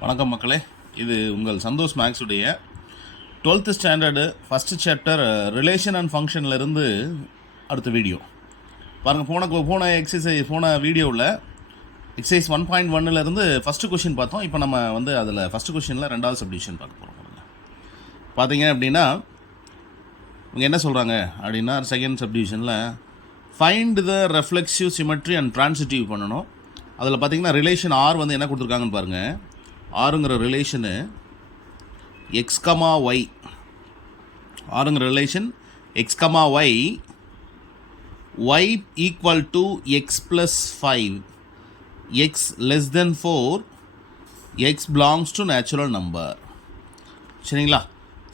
வணக்கம் மக்களே, இது உங்கள் சந்தோஷ் மேக்ஸ் உடைய 12th standard first chapter relation and ஃபங்க்ஷன்லேருந்து அடுத்த வீடியோ பாருங்கள். போன வீடியோவில் எக்ஸசைஸ் 1.1 ஃபஸ்ட்டு கொஷின் பார்த்தோம். இப்போ நம்ம அதில் ஃபஸ்ட்டு கொஷினில் ரெண்டாவது சப்டிவிஷன் பார்க்க போகிறோம். பார்த்தீங்க அப்படின்னா இவங்க என்ன சொல்கிறாங்க அப்படின்னா, செகண்ட் சப்டிவிஷனில் find the reflexive symmetry and transitive பண்ணணும். அதில் பார்த்தீங்கன்னா ரிலேஷன் ஆர் என்ன கொடுத்துருக்காங்கன்னு பாருங்கள். ஆறுங்கிற ரிலேஷனு எக்ஸ் கமா ஒய், ஆறுங்கிற relation X comma Y, Y equal to X plus 5, X less than 4, X belongs to natural number. சரிங்களா?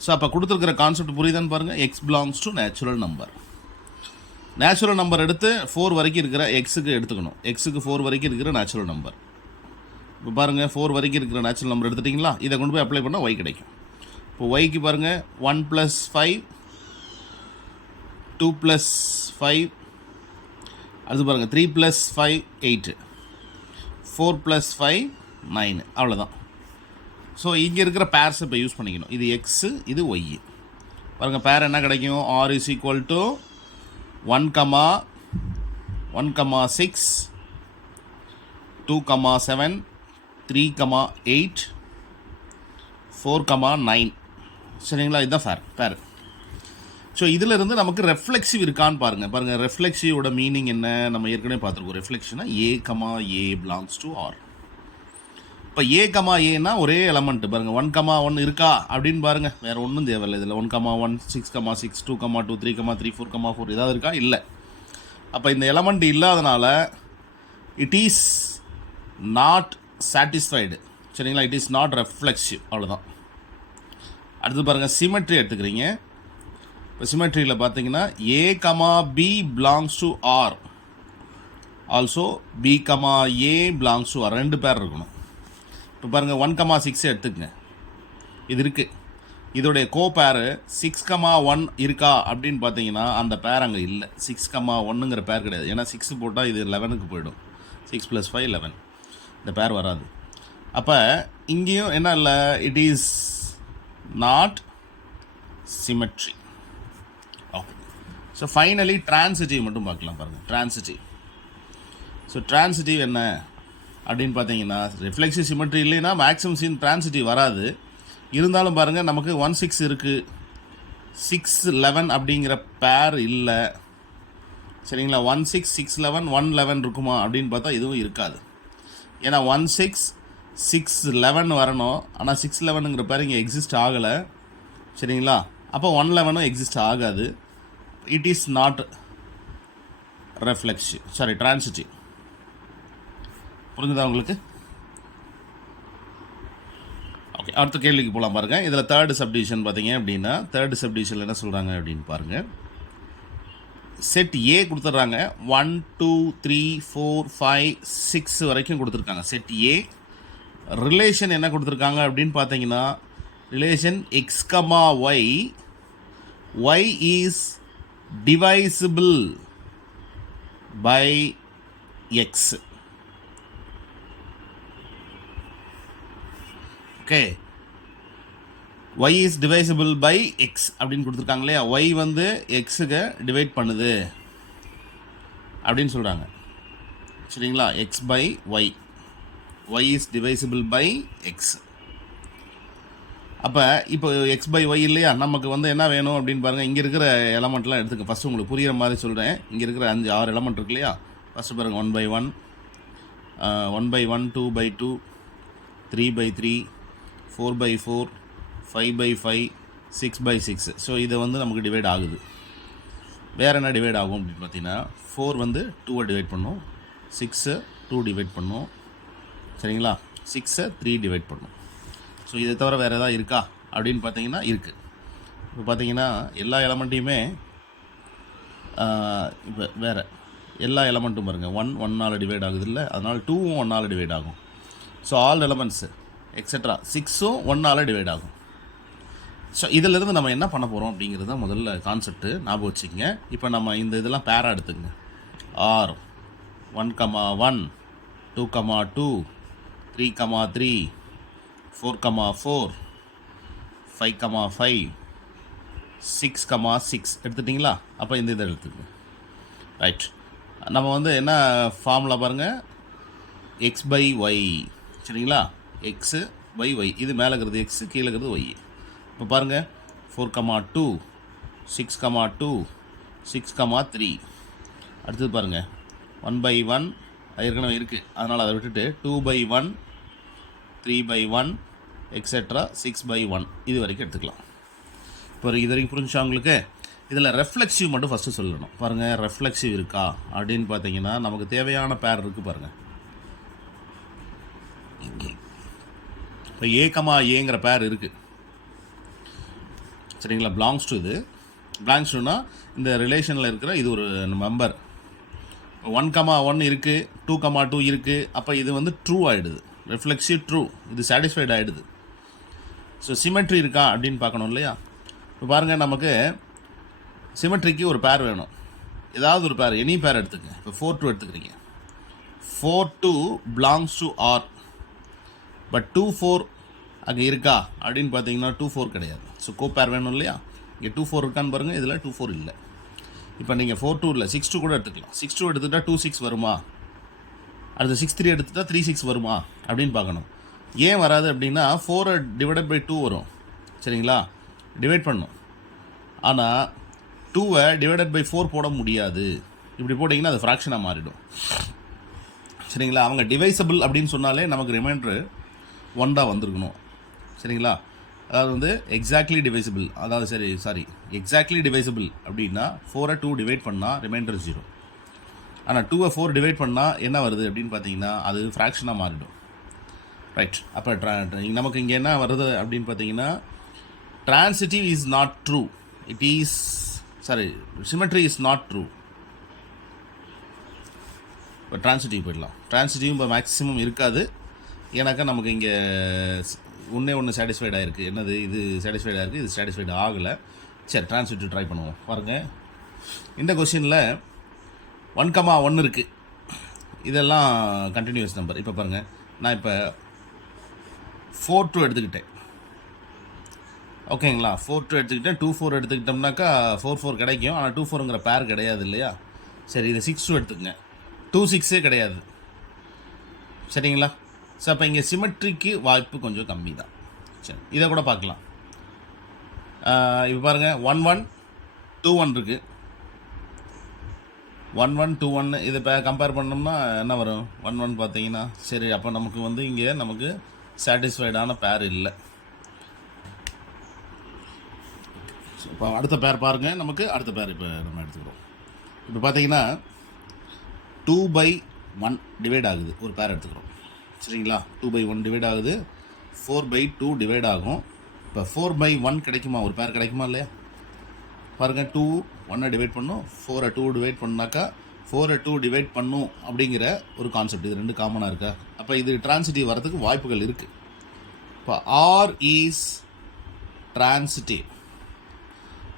ஸோ அப்போ கொடுத்துருக்கிற கான்செப்ட் புரியுதான்னு பாருங்கள். X belongs to natural number. Natural number எடுத்து 4 வரைக்கும் இருக்கிற எக்ஸுக்கு எடுத்துக்கணும். எக்ஸுக்கு 4 வரைக்கும் இருக்கிற நேச்சுரல் நம்பர். இப்போ பாருங்கள், 4 வரைக்கும் இருக்கிற நேச்சுரல் நம்பர் எடுத்துட்டிங்களா? இதை கொண்டு போய் அப்ளை பண்ணால் ஒய் கிடைக்கும். இப்போ ஒய்க்கு பாருங்கள் 1 + 5, 2 + 5, அது பாருங்கள் 3 + 5 8, 4 + 5 9, அவ்வளோதான். ஸோ இங்கே இருக்கிற பேர்ஸ் இப்போ யூஸ் பண்ணிக்கணும். இது எக்ஸு, இது ஒய். பாருங்கள், பேர் என்ன கிடைக்கும்? R is equal to 1,1,6, 2,7, 3,8, 4,9. சரிங்களா? இதுதான் பேர். ஸோ இதிலிருந்து நமக்கு ரெஃப்ளெக்சிவ் இருக்கான்னு பாருங்கள். ரெஃப்ளெக்சிவோட மீனிங் என்ன நம்ம ஏற்கனவே பார்த்துருக்கோம். ரெஃப்ளெக்ஷனா A, பிலாங்ஸ் டு ஆர். இப்போ A, ஒரே எலமெண்ட் பாருங்கள். 1,1 இருக்கா அப்படின்னு பாருங்கள். வேறு ஒன்றும் தேவையில்லை இதில். 1,1, 6,6, 2,2, 3,3, 4,4 ஏதாவது இருக்கா? இல்லை. அப்போ இந்த எலமெண்ட் இல்லாதனால இட் இஸ் நாட் சாட்டிஸ்ஃபைடு. சரிங்களா? It is not reflexive. அவ்வளோதான். அடுத்து பாருங்கள், சிமெட்ரி எடுத்துக்கிறீங்க. இப்போ சிமெட்ரியில் பார்த்தீங்கன்னா A, B belongs to R, also B, A belongs to R. 2 பேர் இருக்கணும். இப்போ பாருங்கள் 1,6 எடுத்துக்கங்க. இது இருக்குது. இதோடைய கோ பேரு 6,1 இருக்கா அப்படின்னு பார்த்தீங்கன்னா அந்த பேர் அங்கே இல்லை. 6,1ங்கிற பேர் கிடையாது. ஏன்னா 6 போட்டால் இது 11க்கு போயிடும். 6 + 5 11. இந்த பேர் வராது. அப்போ இங்கேயும் என்ன இல்லை, it is not symmetry. Okay. So finally transitive மட்டும் பார்க்கலாம். பாருங்கள், ட்ரான்சிட்டிவ். ஸோ ட்ரான்சிட்டிவ் என்ன அப்படின்னு பார்த்தீங்கன்னா, ரிஃப்ளெக்சிவ் சிமெட்ரி இல்லைன்னா மேக்ஸிமம் சீன் ட்ரான்சிட்டிவ் வராது. இருந்தாலும் பாருங்கள், நமக்கு 1,6 இருக்குது, 6, 11 அப்படிங்கிற பேர் இல்லை. சரிங்களா? 1,6, 6, 11, 1,11 இருக்குமா அப்படின்னு பார்த்தா இதுவும் இருக்காது. ஏன்னா 1,6, 6, 11 வரணும். ஆனால் 6, 11ங்கிற பேர் இங்கே எக்ஸிஸ்ட் ஆகலை. சரிங்களா? அப்போ 1,11ம் எக்ஸிஸ்ட் ஆகாது. It is not reflexive, transitive. புரிஞ்சுதா உங்களுக்கு? ஓகே, அடுத்த கேள்விக்கு போகலாம் பாருங்கள். இதில் தேர்டு சப்டிவிஷன் பார்த்தீங்க அப்படின்னா, தேர்டு சப்டிவிஷனில் என்ன சொல்கிறாங்க அப்படின்னு பாருங்கள். செட் ஏ கொடுத்துட்றாங்க. 1, 2, 3, 4, 5, 6 வரைக்கும் கொடுத்துருக்காங்க. செட் ஏ ரிலேஷன் என்ன கொடுத்துருக்காங்க அப்படின்னு பார்த்தீங்கன்னா, relation X comma Y, Y is divisible by X. Okay, y is divisible by x அப்படின்னு கொடுத்துருக்காங்க இல்லையா? y எக்ஸுக்கு டிவைட் பண்ணுது அப்படின்னு சொல்கிறாங்க. சரிங்களா? x by y, y is divisible by x. அப்போ இப்போ x by y இல்லையா? நமக்கு என்ன வேணும் அப்படின்னு பாருங்கள். இங்கே இருக்கிற எலமெண்ட்லாம் எடுத்துக்க. ஃபஸ்ட்டு உங்களுக்கு புரிகிற மாதிரி சொல்கிறேன். இங்கே இருக்கிற 5, 6 எலமெண்ட் இருக்கு இல்லையா? ஃபஸ்ட்டு பாருங்கள், 1/1, 1/1, 2/2, 3/3, 4/4, 5/5, 6/6. ஸோ இதை நமக்கு டிவைட் ஆகுது. வேறு என்ன டிவைட் ஆகும் அப்படின்னு பார்த்தீங்கன்னா, 4 2 டிவைட் பண்ணும், 6 2 டிவைட் பண்ணும். சரிங்களா? 6 3 டிவைட் பண்ணும். ஸோ இதை தவிர வேறு எதாவது இருக்கா அப்படின்னு பார்த்தீங்கன்னா இருக்குது. இப்போ பார்த்தீங்கன்னா எல்லா எலமெண்ட்டையுமே இப்போ வேறு எல்லா எலமெண்ட்டும் பாருங்கள், 1 1ஆல் டிவைட் ஆகுது இல்லை? அதனால் 2ம் 1ஆல் டிவைட் ஆகும். ஸோ ஆல் எலமெண்ட்ஸு எக்ஸட்ரா 6ம் 1ஆல் டிவைட் ஆகும். ஸோ இதிலிருந்து நம்ம என்ன பண்ண போகிறோம் அப்படிங்கிறது தான் முதல்ல கான்செப்ட்டு. ஞாபகம் வச்சுக்கோங்க. இப்போ நம்ம இதெல்லாம் பேராக எடுத்துக்கங்க. ஆர் 1,1, 2,2, 3,3, 4,4, 5,5, 6,6 எடுத்துட்டிங்களா? அப்போ இந்த இதை எடுத்துக்கங்க. ரைட், நம்ம வந்து என்ன ஃபார்முலா பாருங்கள், எக்ஸ் பை ஒய். சரிங்களா? எக்ஸு பை ஒய், இது மேலே இருக்கிறது எக்ஸு, கீழே இருக்கிறது ஒய். இப்போ பாருங்கள், 4,2, 6,2, 6,3. அடுத்தது பாருங்கள், 1/1 ஏற்கனவே இருக்குது, அதனால் அதை விட்டுட்டு 2/1, 3/1, எக்ஸெட்ரா 6/1 இது வரைக்கும் எடுத்துக்கலாம். இப்போ இது வரைக்கும் புரிஞ்சா உங்களுக்கு? இதில் ரெஃப்ளெக்சிவ் மட்டும் ஃபஸ்ட்டு சொல்லணும். பாருங்கள், ரெஃப்ளெக்சிவ் இருக்கா அப்படின்னு பார்த்தீங்கன்னா நமக்கு தேவையான பேர் இருக்குது பாருங்கள். இப்போ ஏங்கிற பேர் இருக்குது. சரிங்களா? பிலாங்ஸ் டு இது. பிலாங்ஸ் டுனா இந்த ரிலேஷனில் இருக்கிற இது ஒரு மெம்பர். 1,1 இருக்குது, 2,2 இருக்குது. அப்போ இது வந்து ட்ரூ ஆகிடுது, ரெஃப்ளெக்சிவ் ட்ரூ, இது சாட்டிஸ்ஃபைட் ஆகிடுது. ஸோ சிமெட்ரி இருக்கா அப்படின்னு பார்க்கணும் இல்லையா? இப்போ பாருங்கள், நமக்கு சிமெட்ரிக்கு ஒரு பேர் வேணும். ஏதாவது ஒரு பேர், எனி பேர் எடுத்துக்கங்க. இப்போ 4,2 எடுத்துக்கிறீங்க. 4,2 பிலாங்ஸ் டு ஆர். பட் 2,4 அங்கே இருக்கா அப்படின்னு பார்த்தீங்கன்னா 2,4 கிடையாது. ஸோ பேர் வேணும் இல்லையா? இங்கே 2,4 இருக்கான்னு பாருங்கள், இதில் 2,4 இல்லை. இப்போ நீங்கள் 4,2 இல்லை, 6,2 கூட எடுத்துக்கலாம். 6,2 எடுத்துக்கிட்டால் 2,6 வருமா? அடுத்து 6,3 எடுத்துகிட்டா 3,6 வருமா அப்படின்னு பார்க்கணும். ஏன் வராது அப்படின்னா 4 டிவைடட் பை 2 வரும். சரிங்களா? டிவைட் பண்ணும். ஆனால் 2 டிவைடட் பை 4 போட முடியாது. இப்படி போட்டிங்கன்னா அது ஃப்ராக்ஷனாக மாறிடும். சரிங்களா? அவங்க டிவைசபிள் அப்படின்னு சொன்னாலே நமக்கு ரிமைண்டர் 1 தான் வந்திருக்கணும். சரிங்களா? அதாவது வந்து எக்ஸாக்ட்லி டிவைசபிள், அதாவது எக்ஸாக்ட்லி டிவைசபிள் அப்படின்னா 4 2 டிவைட் பண்ணால் ரிமைண்டர் 0. ஆனால் 2 4 டிவைட் பண்ணால் என்ன வருது அப்படின்னு பார்த்தீங்கன்னா அது ஃப்ராக்ஷனாக மாறிடும். ரைட், அப்போ நமக்கு இங்கே என்ன வருது அப்படின்னு பார்த்தீங்கன்னா transitive is not true, it is symmetry is not true. இப்போ ட்ரான்சிட்டிவ் போயிடலாம். ட்ரான்சிட்டிவ் இப்போ மேக்ஸிமம் இருக்காது. ஏன்னாக்கா நமக்கு இங்கே ஒன்று சாட்டிஸ்ஃபைட் ஆகிருக்கு. என்னது? இது சாட்டிஸ்ஃபைட் ஆகிருக்கு, இது சாட்டிஸ்ஃபைட் ஆகலை. சரி, ட்ரான்சிட்டிவ் ட்ரை பண்ணுவோம். பாருங்கள், இந்த கொஸ்டினில் 1,1 இருக்குது. இதெல்லாம் கண்டினியூஸ் நம்பர். இப்போ பாருங்கள், நான் இப்போ 4,2 எடுத்துக்கிட்டேன். ஓகேங்களா? 4,2 எடுத்துக்கிட்டேன். 2,4 எடுத்துக்கிட்டோம்னாக்கா 4,4 கிடைக்கும். ஆனால் 2,4ங்கிற பேர் கிடையாது இல்லையா? சரி, இதை 6,2 எடுத்துக்கங்க. 2,6 கிடையாது. சரிங்களா? ஸோ அப்போ இங்கே சிமெட்ரிக்கு வாய்ப்பு கொஞ்சம் கம்மி தான். சரி, இதை கூட பார்க்கலாம். இப்போ பாருங்கள், 1,1 2,1 இருக்குது. 1,1 2,1 இதை இப்போ கம்பேர் பண்ணோம்னா என்ன வரும்? 1,1 பார்த்தீங்கன்னா சரி, அப்போ நமக்கு வந்து இங்கே நமக்கு சாட்டிஸ்ஃபைடான பேர் இல்லை. இப்போ அடுத்த பேர் பாருங்கள், நமக்கு அடுத்த பேர் இப்போ நம்ம எடுத்துக்கிறோம். இப்போ பார்த்தீங்கன்னா 2/1 டிவைட் ஆகுது, ஒரு பேர் எடுத்துக்கிறோம். சரிங்களா? 2/1 டிவைட் ஆகுது, 4/2 டிவைட் ஆகும். இப்போ 4/1 கிடைக்குமா? ஒரு பேர் கிடைக்குமா இல்லையா? பாருங்கள், 2 1 டிவைட் பண்ணும், 4 2 டிவைட் பண்ணாக்கா 4 2 டிவைட் பண்ணும் அப்படிங்கிற ஒரு கான்செப்ட். இது ரெண்டு காமனாக இருக்கா? அப்போ இது ட்ரான்சிட்டிவ் வரதுக்கு வாய்ப்புகள் இருக்குது. இப்போ ஆர் இஸ் ட்ரான்சிட்டிவ்.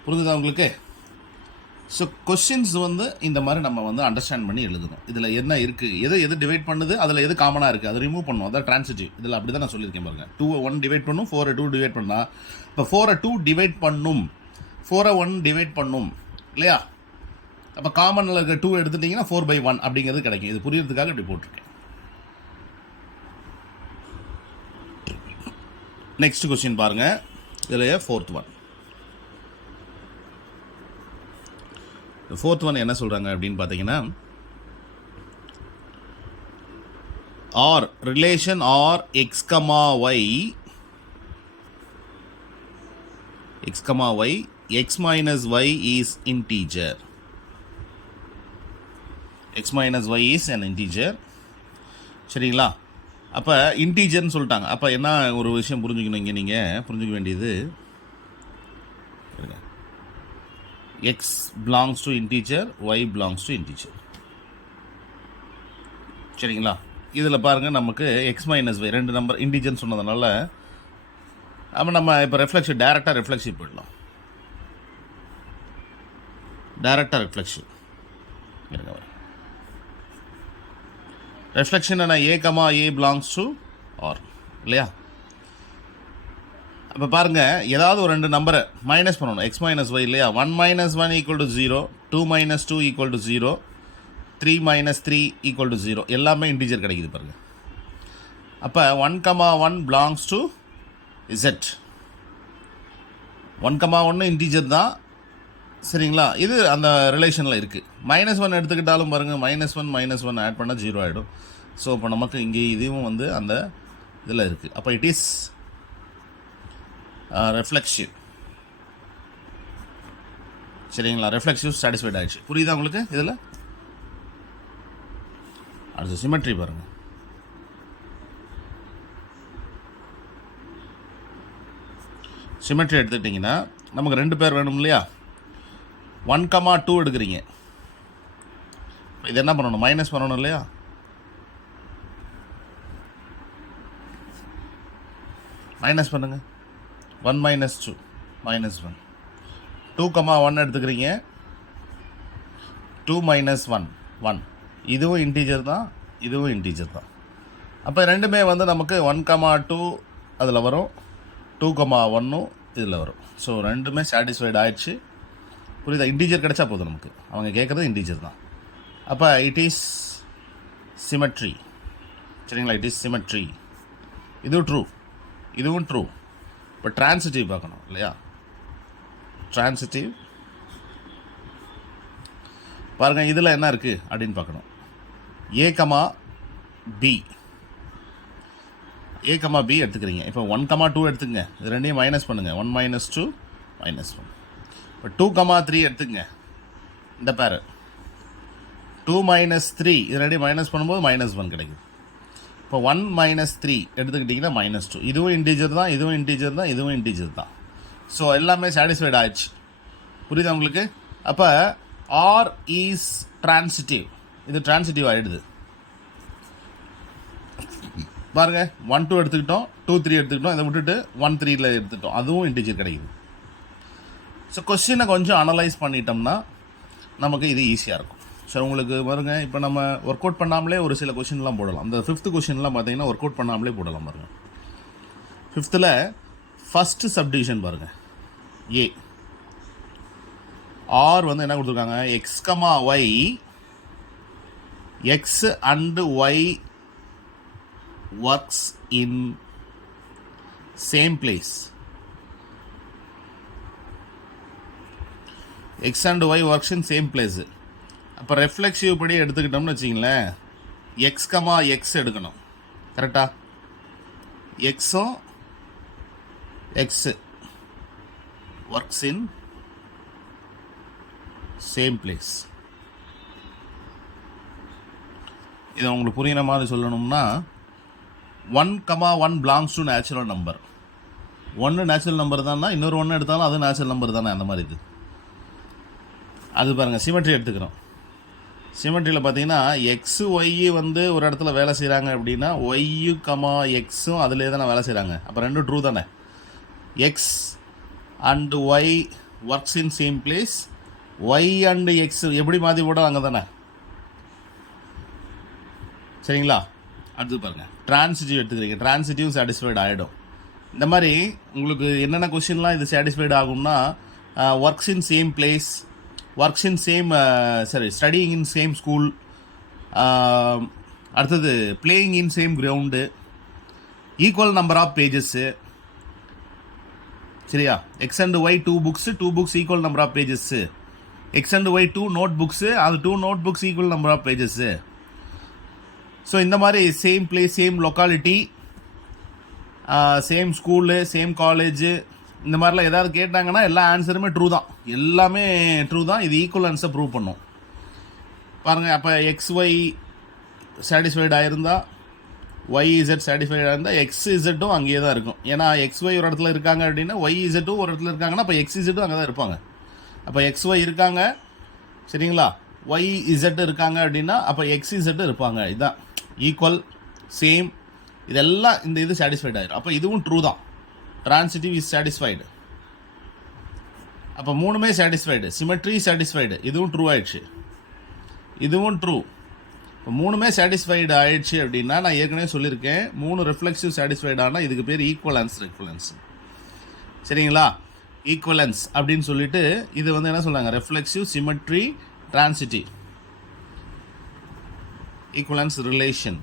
புரிஞ்சுதா உங்களுக்கு? ஸோ கொஸ்டின்ஸ் வந்து இந்த மாதிரி நம்ம வந்து அண்டர்ஸ்டாண்ட் பண்ணி எழுதணும். இதில் என்ன இருக்குது, எது டிவைட் பண்ணுது, அதில் எது காமனாக இருக்குது, அதை ரிமூவ் பண்ணும். அதான் ட்ரான்சிட்டிவ். இதில் அப்படி தான் நான் சொல்லியிருக்கேன் பாருங்கள். 2 டிவைட் பண்ணும், 4 2 டிவைட் பண்ணால், இப்போ 4 2 டிவைட் பண்ணும், 4 1 டிவைட் பண்ணும் இல்லையா? அப்போ காமனில் இருக்க 2 எடுத்துட்டிங்கன்னா 4/1 அப்படிங்கிறது கிடைக்கும். இது புரியறதுக்காக இப்படி போட்டிருக்கேன். நெக்ஸ்ட் கொஸ்டின் பாருங்கள். இதில் 4th one. 4th one என்ன சொல்கிறாங்க அப்படின்னு பார்த்தீங்கன்னா, R relation R x, y x minus y is integer. x minus y is an integer. சரிங்களா? அப்போ இன்டீஜர்னு சொல்லிட்டாங்க. அப்போ என்ன ஒரு விஷயம் புரிஞ்சுக்கணும் இங்கே, நீங்கள் புரிஞ்சுக்க வேண்டியது, x belongs to integer, y belongs to integer. சரிங்களா? இதில் பாருங்கள், நமக்கு x minus y ரெண்டு நம்பர் இன்டீஜர்னு சொன்னதுனால அப்போ நம்ம இப்போ டேரெக்டாக ரெஃப்ளெக்சிவ் போயிடலாம். டேரெக்டாக ரெஃப்ளெக்ஷன் என்ன? a, a belongs to r இல்லையா? இப்போ பாருங்கள், ஏதாவது ஒரு ரெண்டு நம்பரை மைனஸ் பண்ணணும். எக்ஸ் மைனஸ் ஒய் இல்லையா? 1 - 1 = 0, 2 - 2 = 0, 3 - 3 = 0. எல்லாமே இன்டீஜர் கிடைக்குது பாருங்கள். அப்போ 1, 1 பிலாங்ஸ் டு Z. 1, 1 இன்டீஜர் தான், சரிங்களா? இது அந்த ரிலேஷனில் இருக்குது. -1 எடுத்துக்கிட்டாலும் பாருங்கள், -1 - 1 ஆட் பண்ணால் 0 ஆகிடும். ஸோ இப்போ நமக்கு இங்கே இதுவும் வந்து அந்த இதில் இருக்குது. அப்போ இட் இஸ் ரெஃப்ளெக்சிவ். சரிங்களா? ரெஃப்ளெக்சிவ் சாட்டிஸ்ஃபைட் ஆகிடுச்சு. புரியுதா உங்களுக்கு? இதில் அடுத்து சிமெட்ரி பாருங்கள். சிமெட்ரி எடுத்துக்கிட்டிங்கன்னா நமக்கு 2 பேர் வேணும் இல்லையா? 1, 2 எடுக்கிறீங்க. இது என்ன பண்ணணும்? மைனஸ் பண்ணணும் இல்லையா? மைனஸ் பண்ணுங்கள். 1 - 2 -1. 2, 1 எடுத்துக்கிறீங்க. 2 - 1 1. இதுவும் இன்டீஜர் தான், இதுவும் இன்டீஜர் தான். அப்போ ரெண்டுமே வந்து நமக்கு 1, 2 அதில் வரும், 2, 1 இதில் வரும். ஸோ ரெண்டுமே சாட்டிஸ்ஃபைட் ஆயிடுச்சு. புரியுதா? இன்டீஜர் கிடைச்சா போதும் நமக்கு. அவங்க கேட்குறது இன்டீஜர் தான். அப்போ இட் இஸ் சிமெட்ரி. சரிங்களா? It is symmetry. இதுவும் ட்ரூ, இதுவும் ட்ரூ. இப்போ ட்ரான்சிட்டிவ் பார்க்கணும் இல்லையா? ட்ரான்சிட்டிவ் பாருங்கள், இதில் என்ன இருக்குது அப்படின்னு பார்க்கணும். A, B. A, B எடுத்துக்கிறீங்க. இப்போ 1, 2 எடுத்துக்கங்க. இது ரெண்டையும் மைனஸ் பண்ணுங்கள். 1 - 2 -1. இப்போ 2, 3 எடுத்துக்கங்க. இந்த பேர் 2 - 3 இது ரெண்டையும் மைனஸ் பண்ணும்போது -1 கிடைக்குது. இப்போ 1 - 3 எடுத்துக்கிட்டிங்கன்னா -2. இதுவும் இன்டீஜர் தான், இதுவும் இன்டீஜர் தான், இதுவும் இன்டீஜர் தான். ஸோ எல்லாமே சாட்டிஸ்ஃபைட் ஆயிடுச்சு. புரியுதா உங்களுக்கு? அப்போ ஆர் இஸ் ட்ரான்சிட்டிவ். இது ட்ரான்சிட்டிவ் ஆகிடுது பாருங்கள். 1, 2 எடுத்துக்கிட்டோம், 2, 3 எடுத்துக்கிட்டோம். இதை விட்டுட்டு 1, 3 எடுத்துக்கிட்டோம். அதுவும் இன்டீஜர் கிடைக்குது. ஸோ கொஸ்டினை கொஞ்சம் அனலைஸ் பண்ணிட்டோம்னா நமக்கு இது ஈஸியாக இருக்கும். ஸோ உங்களுக்கு பாருங்கள், இப்போ நம்ம ஒர்க் அவுட் பண்ணாமலே ஒரு சில கொஷின்லாம் போடலாம். இந்த 5th கொஷின்லாம் பார்த்தீங்கன்னா ஒர்க் அவுட் பண்ணாமலே போடலாம் பாருங்கள். 5th ஃபஸ்ட்டு சப்டிவிஷன் பாருங்கள். ஏ ஆர் வந்து என்ன கொடுத்துருக்காங்க? X, Y, X and Y works in same place. X and Y works in same place. அப்போ ரெஃப்ளெக்சிவ் படி எடுத்துக்கிட்டோம்னு வச்சிங்களேன், எக்ஸ், எக்ஸ் எடுக்கணும். கரெக்டாக? எக்ஸும் X works in same place. இதை உங்களுக்கு புரியுற மாதிரி சொல்லணும்னா 1, 1 belongs to natural number. 1 natural number தானா, இன்னொரு 1 எடுத்தாலும் அது நேச்சுரல் நம்பர் தானே, அந்த மாதிரி இது. அது பாருங்கள், சிமெட்ரி எடுத்துக்கிறோம். சிமெட்ரியில் பார்த்தீங்கன்னா எக்ஸு ஒய்யு வந்து ஒரு இடத்துல வேலை செய்கிறாங்க அப்படின்னா ஒய்யு, எக்ஸும் அதிலே தானே வேலை செய்கிறாங்க. அப்போ ரெண்டும் ட்ரூ தானே. X and Y works in same place. Y and X எப்படி மாற்றி போட அங்கே தானே. சரிங்களா? அடுத்து பாருங்கள், ட்ரான்சிட்டிவ் எடுத்துக்கிறீங்க. ட்ரான்சிட்டிவ் சாட்டிஸ்ஃபைடு ஆகிடும். இந்த மாதிரி உங்களுக்கு என்னென்ன கொஸ்டின்லாம் இது சாட்டிஸ்ஃபைடு ஆகும்னா, works in same place, works in same studying in same school, அடுத்தது playing in same ground, equal number of pages. சரியா? X and Y 2 books, 2 books equal number of pages. X and Y 2 notebook, அது 2 notebook equal number of pages. So இந்த மாதிரி same place, same locality, same school, same college, இந்த மாதிரிலாம் ஏதாவது கேட்டாங்கன்னா எல்லா ஆன்சருமே true தான். எல்லாமே ட்ரூ தான். இது ஈக்குவலன்ஸை ப்ரூவ் பண்ணும் பாருங்கள். அப்போ எக்ஸ் ஒய் சாட்டிஸ்ஃபைடு ஆகிருந்தால், ஒய் இசட் சாட்டிஸ்ஃபைடாக இருந்தால் எக்ஸ் இசட்டும் அங்கேயே தான் இருக்கும். ஏன்னா எக்ஸ் ஒய் ஒரு இடத்துல இருக்காங்க அப்படின்னா ஒய் இசட்டும் ஒரு இடத்துல இருக்காங்கன்னா அப்போ எக்ஸ் இசட்டும் அங்கே தான் இருப்பாங்க. அப்போ எக்ஸ் ஒய் இருக்காங்க, சரிங்களா? ஒய் இசட் இருக்காங்க அப்படின்னா அப்போ எக்ஸ் இசட்டும் இருப்பாங்க. இதுதான் ஈக்குவல், சேம், இதெல்லாம் இந்த இது சாட்டிஸ்ஃபைட் ஆகிடும். அப்போ இதுவும் ட்ரூ தான். Transitive is satisfied. அப்போ மூணுமே சாட்டிஸ்ஃபைடு. சிமெட்ரி சாட்டிஸ்ஃபைடு, இதுவும் ட்ரூ ஆயிடுச்சு, இதுவும் ட்ரூ. இப்போ மூணுமே சாட்டிஸ்ஃபைடு ஆயிடுச்சு அப்படின்னா நான் ஏற்கனவே சொல்லியிருக்கேன், 3 ரிஃப்ளெக்சிவ் சாட்டிஸ்ஃபைடு ஆனால் இதுக்கு பேர் ஈக்குவலன்ஸ் ரெஃப்ளெக்ஸ். சரிங்களா? ஈக்குவலன்ஸ் அப்படின்னு சொல்லிட்டு இது வந்து என்ன சொல்கிறாங்க, reflexive, symmetry, transitive, equivalence relation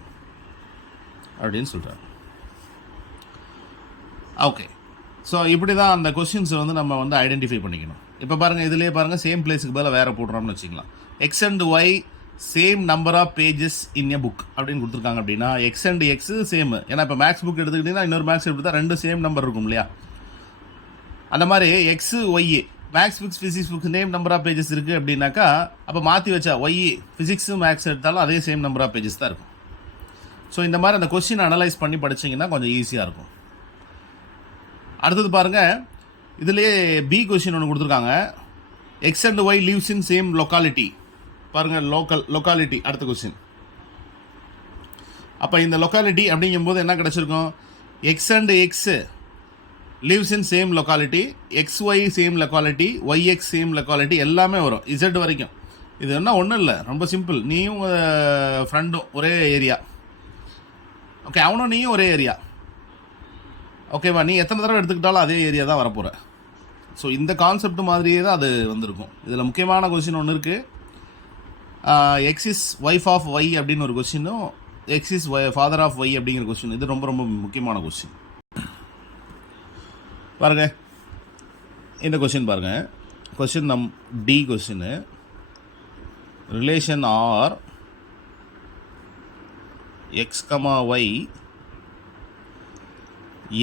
அப்படின்னு சொல்கிறாங்க. ஓகே, ஸோ இப்படி தான் அந்த கொஸ்டின்ஸை வந்து நம்ம வந்து ஐடென்டிஃபை பண்ணிக்கணும். இப்போ பாருங்கள், இதுலேயே பாருங்கள், சேம் பிளேஸுக்கு பதிலாக வேறு போடுறோம்னு வச்சுக்கலாம். X and Y same number of pages in a book அப்படின்னு கொடுத்துருக்காங்க. அப்படின்னா எக்ஸ் அண்ட் எக்ஸ் சேம். ஏன்னா இப்போ மேக்ஸ் புக் எடுத்துக்கிட்டிங்கன்னா இன்னொரு மேக்ஸ் எடுத்து ரெண்டு சேம் நம்பர் இருக்கும் இல்லையா? அந்த மாதிரி X Y, maths books, physics books name number of pages இருக்குது அப்படின்னாக்கா, அப்போ மாற்றி வச்சா ஒய் ஃபிசிக்ஸு மேக்ஸ் எடுத்தாலும் அதே சேம் நம்பர் ஆஃப் பேஜஸ் தான் இருக்கும். ஸோ இந்த மாதிரி அந்த கொஸ்டின் அனலைஸ் பண்ணி படிச்சிங்கன்னா கொஞ்சம் ஈஸியாக இருக்கும். அடுத்தது பாருங்கள், இதுலேயே பி கொஸ்டின் ஒன்று கொடுத்துருக்காங்க. X and Y lives in same locality. பாருங்கள், லொக்காலிட்டி அடுத்த கொஸ்டின். அப்போ இந்த லொக்காலிட்டி அப்படிங்கும்போது என்ன கிடச்சிருக்கும், X and X lives in same locality, XY same locality, YX same locality, எல்லாமே வரும் Z வரைக்கும். இது என்ன ஒன்றும் இல்லை, ரொம்ப சிம்பிள். நீயும் ஃப்ரெண்டும் ஒரே ஏரியா, ஓகே, அவனும் நீயும் ஒரே ஏரியா, ஓகேவா? நீ எத்தனை தடவை எடுத்துக்கிட்டாலும் அதே ஏரியா தான் வரப்போகிற. ஸோ இந்த கான்செப்ட் மாதிரியே தான் அது வந்திருக்கும். இதில் முக்கியமான கொஸ்டின் ஒன்று இருக்குது, X is wife of Y அப்படின்னு ஒரு கொஸ்டினும், X is father of Y அப்படிங்கிற கொஸ்டின். இது ரொம்ப ரொம்ப முக்கியமான கொஸ்டின். பாருங்க, இந்த கொஸ்டின் பாருங்க, question D question. Relation R X comma Y,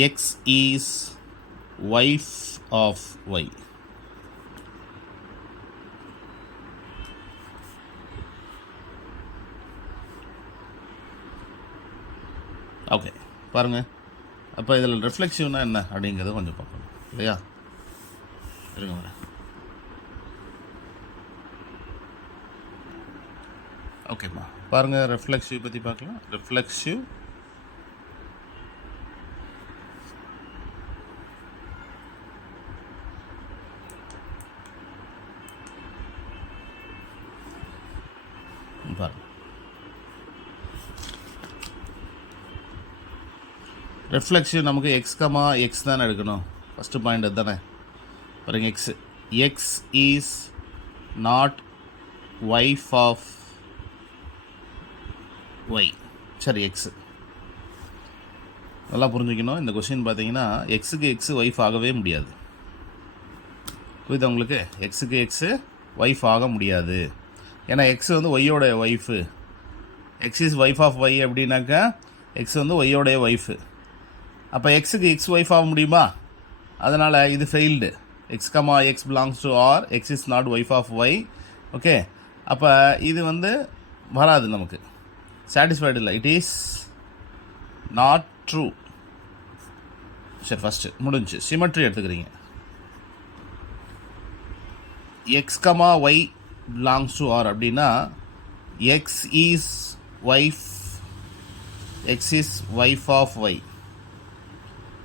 X is wife of Y. Okay, பாருங்க. அப்போ இதில் ரிஃப்ளெக்சிவ்னா என்ன அப்படிங்கிறத கொஞ்சம் பார்க்கணும் இல்லையா? இருங்க வரேன். ஓகேம்மா, பாருங்கள், ரிஃப்ளெக்சிவ் பற்றி பார்க்கலாம். ரிஃப்ளெக்சிவ் பாருங்கள், ரெஃப்ளெக்ஷன் நமக்கு எக்ஸ் கமா எக்ஸ் தானே எடுக்கணும். ஃபஸ்ட்டு பாயிண்ட் அது தானே. பாருங்க, X is not wife of Y. சரி, எக்ஸு நல்லா புரிஞ்சுக்கணும். இந்த கொஸ்டின் பார்த்தீங்கன்னா எக்ஸுக்கு எக்ஸு ஒய்ஃப் ஆகவே முடியாது. புரியுதா உங்களுக்கு? எக்ஸுக்கு எக்ஸு ஒய்ஃப் ஆக முடியாது. ஏன்னா எக்ஸ் வந்து ஒய்யோட wife. X is wife of Y அப்படின்னாக்கா எக்ஸ் வந்து ஒய்யோடைய ஒய்ஃபு. அப்போ எக்ஸுக்கு எக்ஸ் ஒய்ஃப் ஆக முடியுமா? அதனால் இது failed. X comma X belongs to R, X is not wife of Y. Okay, அப்போ இது வந்து வராது, நமக்கு சாட்டிஸ்ஃபைடு இல்லை. It is not true. சரி, ஃபஸ்ட்டு முடிஞ்சு. சிமெட்ரி எடுத்துக்கிறீங்க. X comma Y belongs to R அப்படின்னா X is wife, X is wife of Y.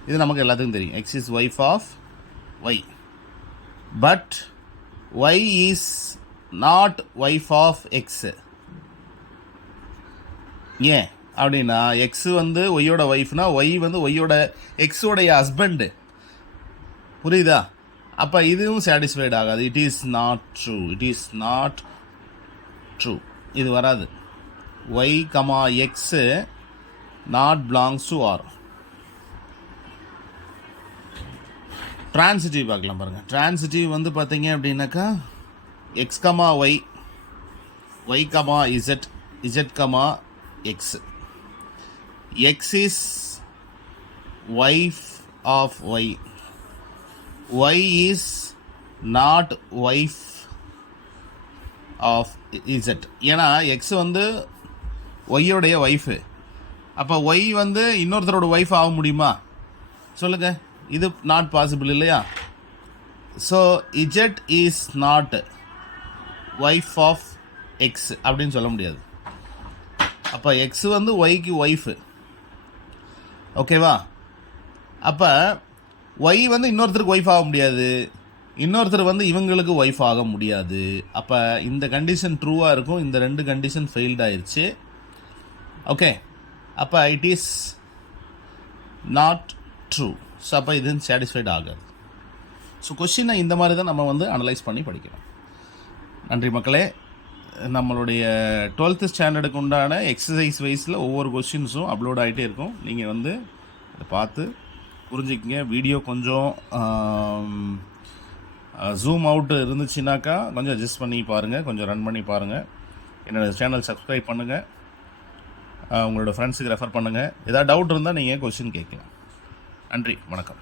இது நமக்கு எல்லாத்துக்கும் தெரியும். X is wife of Y. But Y is not wife of X. ஏன் அப்படின்னா எக்ஸு வந்து ஒய்யோட ஒய்ஃப்னா ஒய் வந்து ஒய்யோட எக்ஸோடைய ஹஸ்பண்டு. புரியுதா? அப்போ இதுவும் சாட்டிஸ்ஃபைட் ஆகாது. It is not true. It is not true. இது வராது. Y comma X not belongs to R. Transitive பார்க்கலாம் பாருங்கள். ட்ரான்சிட்டிவ் வந்து பார்த்தீங்க அப்படின்னாக்கா X comma Y, Y comma Z, Z comma X. X is wife of Y, Y is not wife of Z. ஏன்னா X வந்து ஒய்யோடைய ஒய்ஃபு. அப்போ Y வந்து இன்னொருத்தரோட ஒய்ஃப் ஆக முடியுமா? சொல்லுங்கள், இது நாட் பாசிபிள் இல்லையா? So Z is not wife of X அப்படின்னு சொல்ல முடியாது. அப்போ எக்ஸ் வந்து ஒய்க்கு ஒய்ஃபு, ஓகேவா? அப்போ ஒய் வந்து இன்னொருத்தருக்கு ஒய்ஃப் ஆக முடியாது, இன்னொருத்தர் வந்து இவங்களுக்கு ஒய்ஃப் ஆக முடியாது. அப்போ இந்த கண்டிஷன் ட்ரூவாக இருக்கும், இந்த ரெண்டு கண்டிஷன் ஃபெயில்ட் ஆயிடுச்சு. ஓகே, அப்போ it is not true. So அப்போ இது சாட்டிஸ்ஃபைட் ஆகாது. ஸோ கொஷினை இந்த மாதிரி தான் நம்ம வந்து அனலைஸ் பண்ணி படிக்கணும். நன்றி மக்களே. நம்மளுடைய 12th ஸ்டாண்டர்டுக்கு உண்டான எக்ஸசைஸ் வைஸில் ஒவ்வொரு கொஷின்ஸும் அப்லோட் ஆகிட்டே இருக்கும். நீங்கள் வந்து அதை பார்த்து புரிஞ்சுக்கிங்க. வீடியோ கொஞ்சம் ஜூம் அவுட் இருந்துச்சுனாக்கா கொஞ்சம் அட்ஜஸ்ட் பண்ணி பாருங்கள், கொஞ்சம் ரன் பண்ணி பாருங்கள். என்னோடய சேனல் சப்ஸ்கிரைப் பண்ணுங்கள், உங்களோட ஃப்ரெண்ட்ஸுக்கு ரெஃபர் பண்ணுங்கள். ஏதாவது டவுட் இருந்தால் நீங்கள் கொஷின் கேட்கலாம். நன்றி, வணக்கம்.